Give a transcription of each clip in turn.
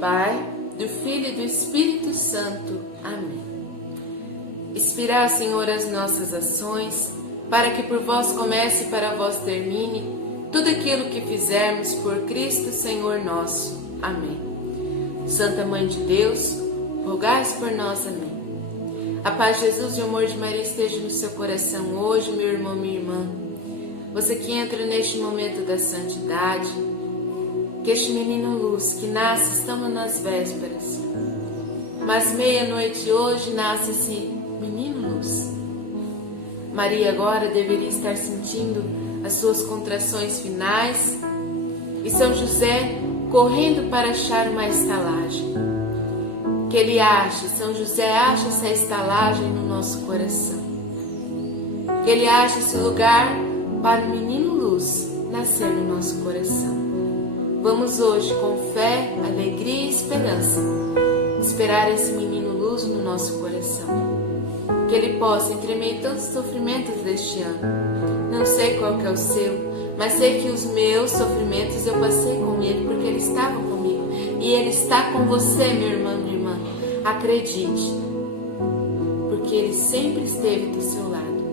Pai, do Filho e do Espírito Santo. Amém. Inspirai, Senhor, as nossas ações, para que por vós comece e para vós termine tudo aquilo que fizermos por Cristo, Senhor nosso. Amém. Santa Mãe de Deus, rogai por nós. Amém. A paz de Jesus e o amor de Maria esteja no seu coração hoje, meu irmão, minha irmã. Você que entra neste momento da santidade, que este menino luz que nasce estando nas vésperas, mas meia-noite hoje nasce esse menino luz. Maria agora deveria estar sentindo as suas contrações finais e São José correndo para achar uma estalagem. Que ele ache, São José acha essa estalagem no nosso coração. Que ele ache esse lugar para o menino luz nascer no nosso coração. Vamos hoje, com fé, alegria e esperança, esperar esse menino luz no nosso coração. Que ele possa, entre meio a tantos sofrimentos deste ano, não sei qual que é o seu, mas sei que os meus sofrimentos eu passei com ele, porque ele estava comigo. E ele está com você, meu irmão, minha irmã. Acredite, porque ele sempre esteve do seu lado.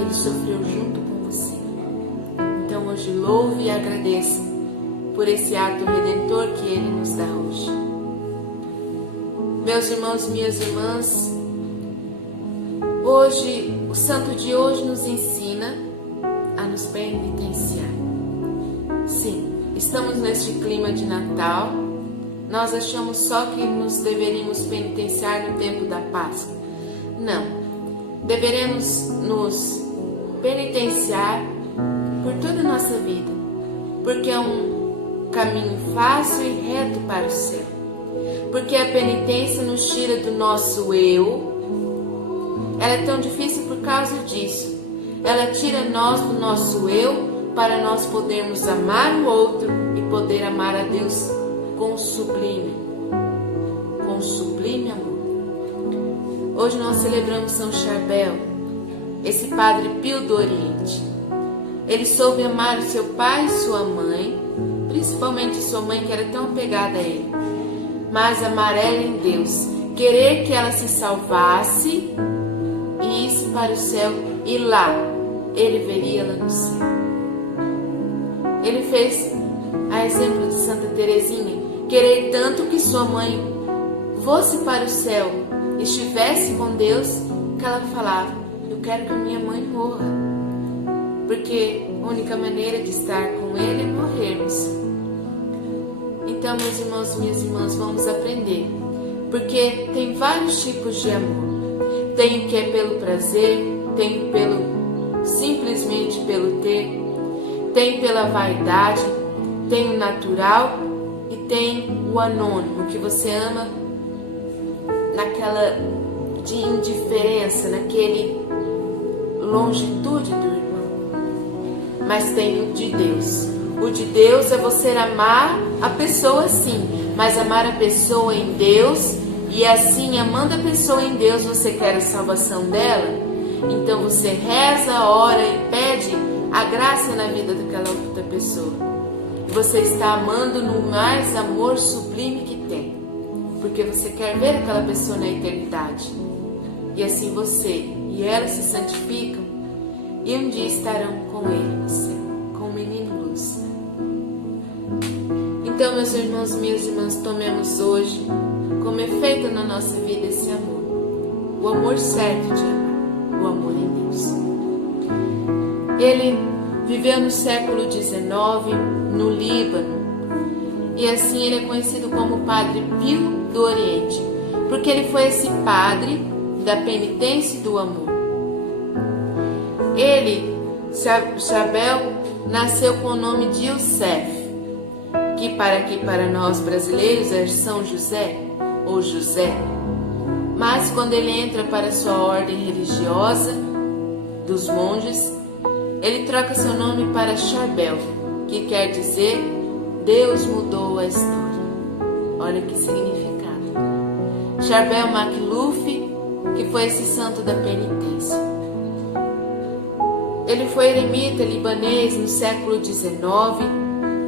Ele sofreu junto com você. Então hoje louve e agradeça por esse ato redentor que ele nos dá hoje. Meus irmãos, minhas irmãs, hoje, o santo de hoje nos ensina a nos penitenciar. Sim, estamos neste clima de Natal. Nós achamos só que nos deveríamos penitenciar no tempo da Páscoa. Não, deveremos nos penitenciar por toda a nossa vida, porque é um caminho fácil e reto para o céu. Porque a penitência nos tira do nosso eu. Ela é tão difícil por causa disso. Ela tira nós do nosso eu para nós podermos amar o outro e poder amar a Deus com sublime amor. Hoje nós celebramos São Charbel, esse Padre Pio do Oriente. Ele soube amar o seu pai e sua mãe, principalmente sua mãe, que era tão apegada a ele, mas amar ela em Deus, querer que ela se salvasse e ir para o céu, e lá ele veria ela no céu. Ele fez a exemplo de Santa Teresinha, querer tanto que sua mãe fosse para o céu e estivesse com Deus, que ela falava: eu quero que minha mãe morra, porque a única maneira de estar com ele é morrermos. Então, meus irmãos e minhas irmãs, vamos aprender, porque tem vários tipos de amor. Tem o que é pelo prazer, tem simplesmente pelo ter, tem pela vaidade, tem o natural e tem o anônimo, que você ama naquela de indiferença, naquele longitude do irmão. Mas tem o de Deus. O de Deus é você amar a pessoa sim, mas amar a pessoa em Deus, e assim, amando a pessoa em Deus, você quer a salvação dela. Então você reza, ora e pede a graça na vida daquela outra pessoa. Você está amando no mais amor sublime que tem, porque você quer ver aquela pessoa na eternidade. E assim você e ela se santificam e um dia estarão com ele no céu, com o menino luz. Então, meus irmãos e minhas irmãs, tomemos hoje como efeito na nossa vida esse amor, o amor certo de amar, o amor em Deus. Ele viveu no século XIX, no Líbano, e assim ele é conhecido como Padre Pio do Oriente, porque ele foi esse padre da penitência e do amor. Ele, Charbel, nasceu com o nome de Youssef, que para nós brasileiros é São José ou José. Mas quando ele entra para sua ordem religiosa dos monges, ele troca seu nome para Charbel, que quer dizer Deus mudou a história. Olha que significado. Charbel Makhlouf, que foi esse santo da penitência. Ele foi eremita libanês no século XIX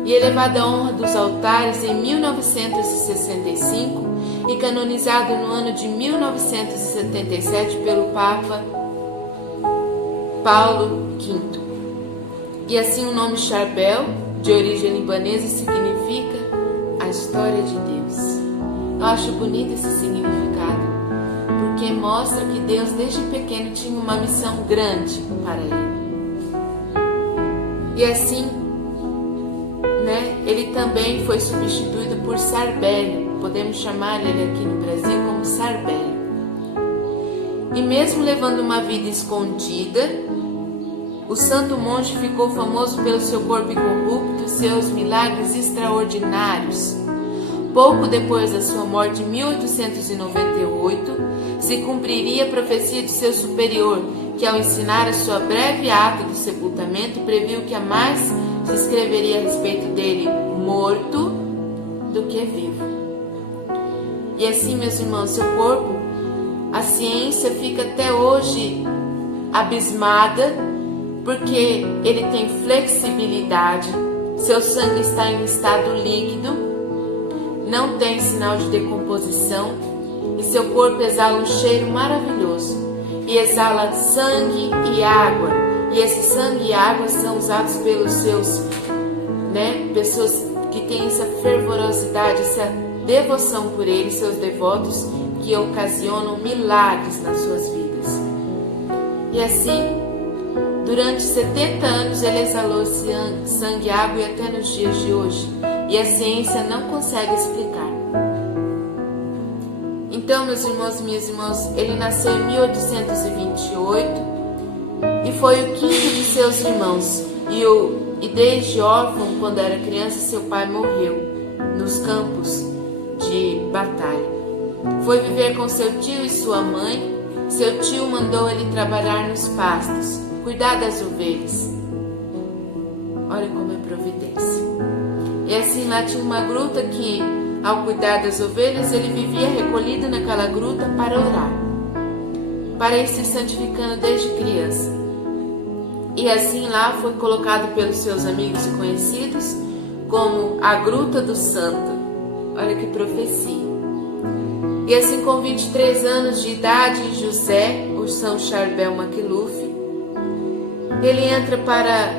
e elevado à honra dos altares em 1965 e canonizado no ano de 1977 pelo Papa Paulo V. E assim o nome Charbel, de origem libanesa, significa a história de Deus. Eu acho bonito esse significado, porque mostra que Deus desde pequeno tinha uma missão grande para ele. E assim, ele também foi substituído por Sarbélio. Podemos chamar ele aqui no Brasil como Sarbélio. E mesmo levando uma vida escondida, o santo monge ficou famoso pelo seu corpo incorrupto e seus milagres extraordinários. Pouco depois da sua morte, em 1898, se cumpriria a profecia de seu superior, que ao ensinar a sua breve ata do sepultamento, previu que a mais se escreveria a respeito dele morto do que vivo. E assim, meus irmãos, seu corpo, a ciência fica até hoje abismada, porque ele tem flexibilidade, seu sangue está em estado líquido, não tem sinal de decomposição e seu corpo exala um cheiro maravilhoso e exala sangue e água. E esse sangue e água são usados pelos seus, pessoas que têm essa fervorosidade, essa devoção por ele, seus devotos, que ocasionam milagres nas suas vidas. E assim, durante 70 anos ele exalou sangue e água e até nos dias de hoje. E a ciência não consegue explicar. Então, meus irmãos e minhas irmãs, ele nasceu em 1828 e foi o quinto de seus irmãos. E desde órfão, quando era criança, seu pai morreu nos campos de batalha. Foi viver com seu tio e sua mãe. Seu tio mandou ele trabalhar nos pastos, cuidar das ovelhas. Olha como é providência. E assim lá tinha uma gruta que, ao cuidar das ovelhas, ele vivia recolhido naquela gruta para orar, para ir se santificando desde criança. E assim lá foi colocado pelos seus amigos e conhecidos como a Gruta do Santo. Olha que profecia. E assim, com 23 anos de idade, José, ou São Charbel Makhlouf, ele entra para,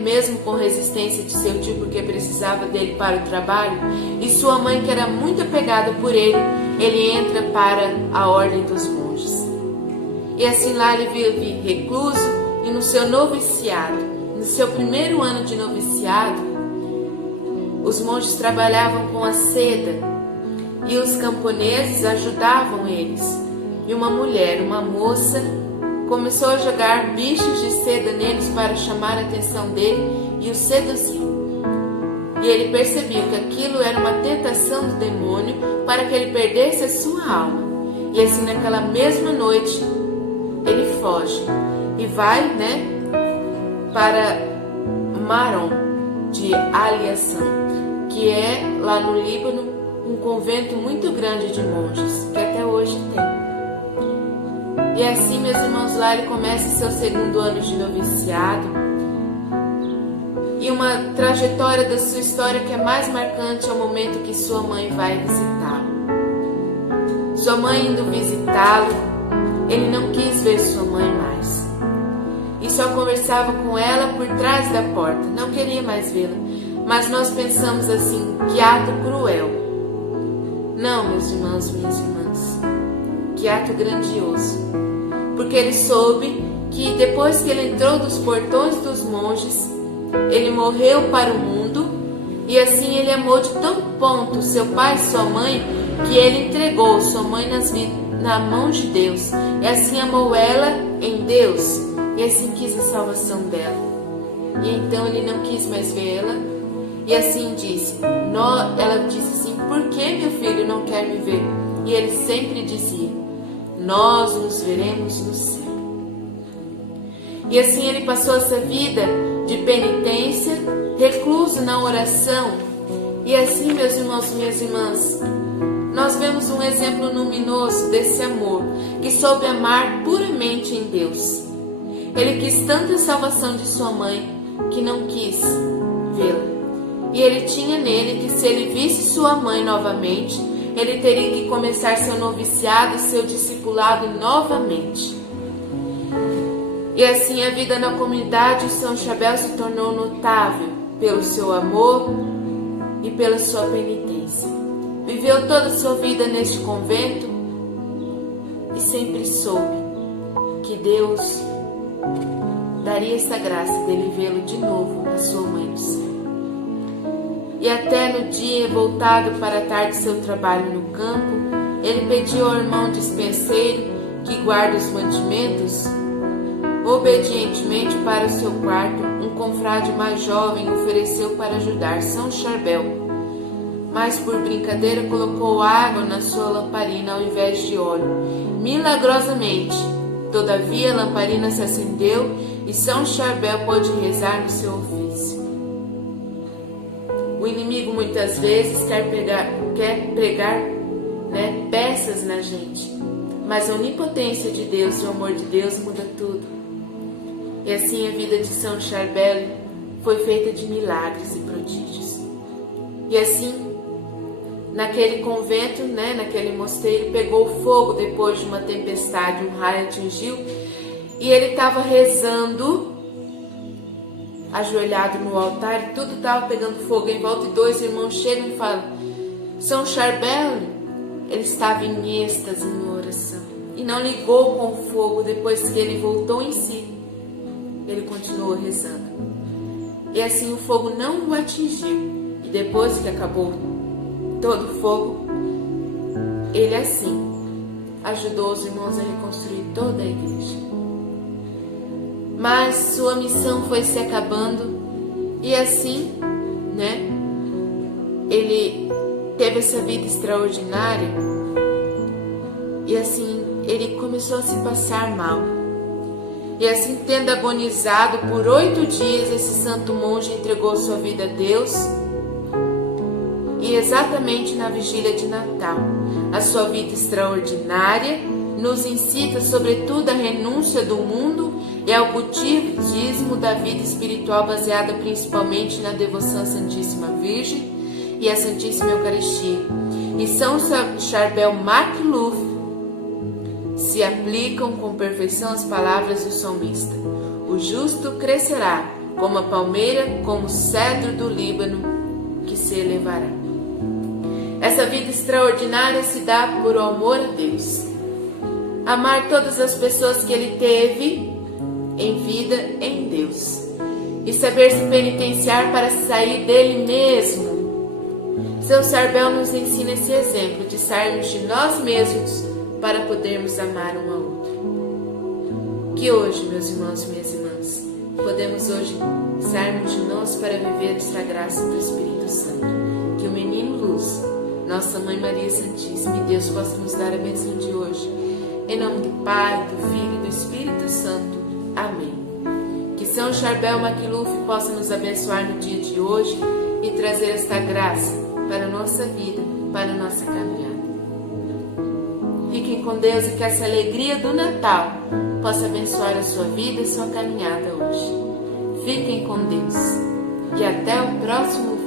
mesmo com resistência de seu tio, porque precisava dele para o trabalho, e sua mãe, que era muito apegada por ele entra para a Ordem dos Monges. E assim lá ele vive recluso, e no seu noviciado, no seu primeiro ano de noviciado, os monges trabalhavam com a seda, e os camponeses ajudavam eles. E uma mulher, uma moça, começou a jogar bichos de seda neles para chamar a atenção dele e o seduzir. E ele percebeu que aquilo era uma tentação do demônio para que ele perdesse a sua alma. E assim, naquela mesma noite, ele foge e vai, para Maron de Aliação, que é lá no Líbano um convento muito grande de monges, que até hoje tem. E assim, meus irmãos, lá ele começa seu segundo ano de noviciado. E uma trajetória da sua história que é mais marcante é o momento que sua mãe vai visitá-lo. Sua mãe indo visitá-lo, ele não quis ver sua mãe mais. E só conversava com ela por trás da porta, não queria mais vê-la. Mas nós pensamos assim, que ato cruel. Não, meus irmãos, minhas irmãs, que ato grandioso. Porque ele soube que depois que ele entrou dos portões dos monges, ele morreu para o mundo, e assim ele amou de tal ponto seu pai e sua mãe, que ele entregou sua mãe na mão de Deus, e assim amou ela em Deus, e assim quis a salvação dela. E então ele não quis mais vê-la, e assim disse, ela disse assim, por que meu filho não quer me ver? E ele sempre dizia, nós nos veremos no céu. E assim ele passou essa vida de penitência, recluso na oração. E assim, meus irmãos e minhas irmãs, nós vemos um exemplo luminoso desse amor, que soube amar puramente em Deus. Ele quis tanto a salvação de sua mãe, que não quis vê-la. e ele tinha nele que, se ele visse sua mãe novamente, ele teria que começar seu noviciado e seu discipulado novamente. E assim a vida na comunidade de São Chabel se tornou notável pelo seu amor e pela sua penitência. Viveu toda a sua vida neste convento e sempre soube que Deus daria essa graça dele vê-lo de novo na sua mãe do céu. E até no dia voltado para a tarde de seu trabalho no campo, ele pediu ao irmão dispenseiro que guarda os mantimentos, obedientemente para o seu quarto, um confrade mais jovem ofereceu para ajudar São Charbel, mas por brincadeira colocou água na sua lamparina ao invés de óleo. Milagrosamente, todavia, a lamparina se acendeu e São Charbel pôde rezar no seu ofício. O inimigo muitas vezes quer pregar peças na gente, mas a onipotência de Deus e o amor de Deus muda tudo. E assim a vida de São Charbel foi feita de milagres e prodígios. E assim, naquele convento, naquele mosteiro, pegou fogo depois de uma tempestade, um raio atingiu, e ele estava rezando, ajoelhado no altar, e tudo estava pegando fogo em volta, e dois irmãos chegam e falam: São Charbel, ele estava em êxtase, em oração, e não ligou com o fogo. Depois que ele voltou em si, ele continuou rezando. E assim o fogo não o atingiu. E depois que acabou todo o fogo, ele assim ajudou os irmãos a reconstruir toda a igreja. Mas sua missão foi se acabando e assim, ele teve essa vida extraordinária e assim ele começou a se passar mal. E assim, tendo agonizado por 8 dias, esse santo monge entregou sua vida a Deus. E exatamente na vigília de Natal, a sua vida extraordinária nos incita sobretudo à renúncia do mundo e ao cultivismo da vida espiritual baseada principalmente na devoção à Santíssima Virgem e à Santíssima Eucaristia. E São Charbel Macluf se aplicam com perfeição as palavras do salmista: o justo crescerá como a palmeira, como o cedro do Líbano, que se elevará. Essa vida extraordinária se dá por amor a Deus. Amar todas as pessoas que ele teve em vida em Deus. E saber se penitenciar para sair dele mesmo. São Charbel nos ensina esse exemplo de sairmos de nós mesmos para podermos amar um ao outro. Que hoje, meus irmãos e minhas irmãs, podemos hoje sairmos de nós para viver essa graça do Espírito Santo. Que o menino Luz, nossa Mãe Maria Santíssima, e Deus possa nos dar a bênção de hoje. Em nome do Pai, do Filho e do Espírito Santo. Amém. Que São Charbel Macluf possa nos abençoar no dia de hoje e trazer esta graça para a nossa vida, para a nossa caminhada. Fiquem com Deus e que essa alegria do Natal possa abençoar a sua vida e a sua caminhada hoje. Fiquem com Deus e até o próximo